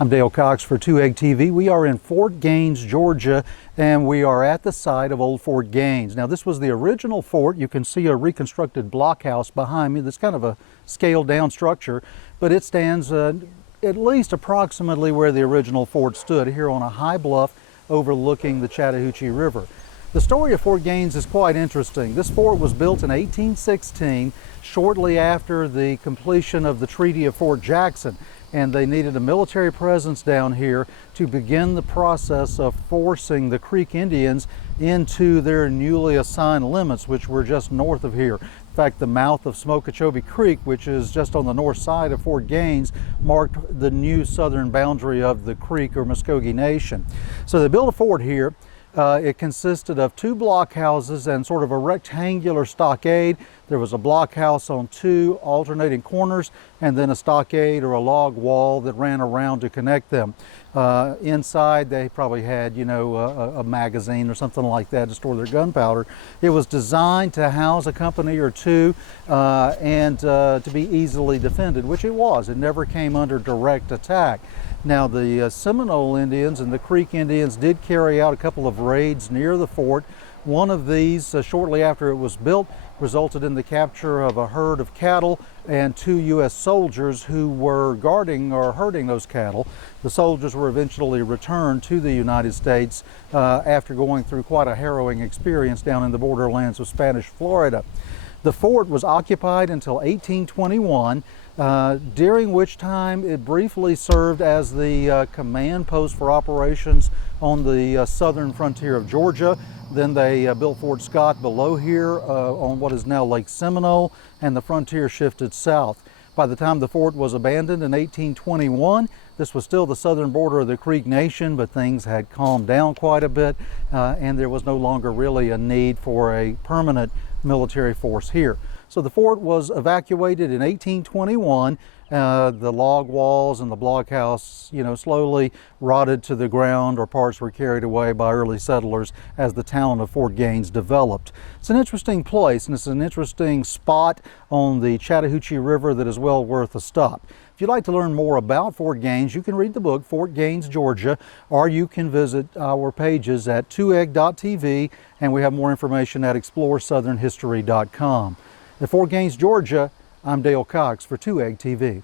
I'm Dale Cox for 2 Egg TV. We are in Fort Gaines, Georgia, and we are at the site of Old Fort Gaines. Now, this was the original fort. You can see a reconstructed blockhouse behind me. That's kind of a scaled down structure, but it stands at least approximately where the original fort stood, here on a high bluff overlooking the Chattahoochee River. The story of Fort Gaines is quite interesting. This fort was built in 1816, shortly after the completion of the Treaty of Fort Jackson, and they needed a military presence down here to begin the process of forcing the Creek Indians into their newly assigned limits, which were just north of here. In fact, the mouth of Smokeachovie Creek, which is just on the north side of Fort Gaines, marked the new southern boundary of the Creek or Muskogee Nation. So they built a fort here. It consisted of 2 blockhouses and sort of a rectangular stockade. There was a blockhouse on 2 alternating corners, and then a stockade or a log wall that ran around to connect them. Inside they probably had, a magazine or something like that to store their gunpowder. It was designed to house a company or 2 and to be easily defended, which it was. It never came under direct attack. Now, the Seminole Indians and the Creek Indians did carry out a couple of raids near the fort. One of these, shortly after it was built, resulted in the capture of a herd of cattle and 2 U.S. soldiers who were guarding or herding those cattle. The soldiers were eventually returned to the United States after going through quite a harrowing experience down in the borderlands of Spanish Florida. The fort was occupied until 1821, during which time it briefly served as the command post for operations on the southern frontier of Georgia. Then they built Fort Scott below here on what is now Lake Seminole, and the frontier shifted south. By the time the fort was abandoned in 1821, this was still the southern border of the Creek Nation, but things had calmed down quite a bit, and there was no longer really a need for a permanent military force here. So the fort was evacuated in 1821. The log walls and the blockhouse, slowly rotted to the ground, or parts were carried away by early settlers as the town of Fort Gaines developed. It's an interesting place, and it's an interesting spot on the Chattahoochee River that is well worth a stop. If you'd like to learn more about Fort Gaines, you can read the book, Fort Gaines, Georgia, or you can visit our pages at 2egg.tv, and we have more information at exploresouthernhistory.com. At Fort Gaines, Georgia, I'm Dale Cox for 2 Egg TV.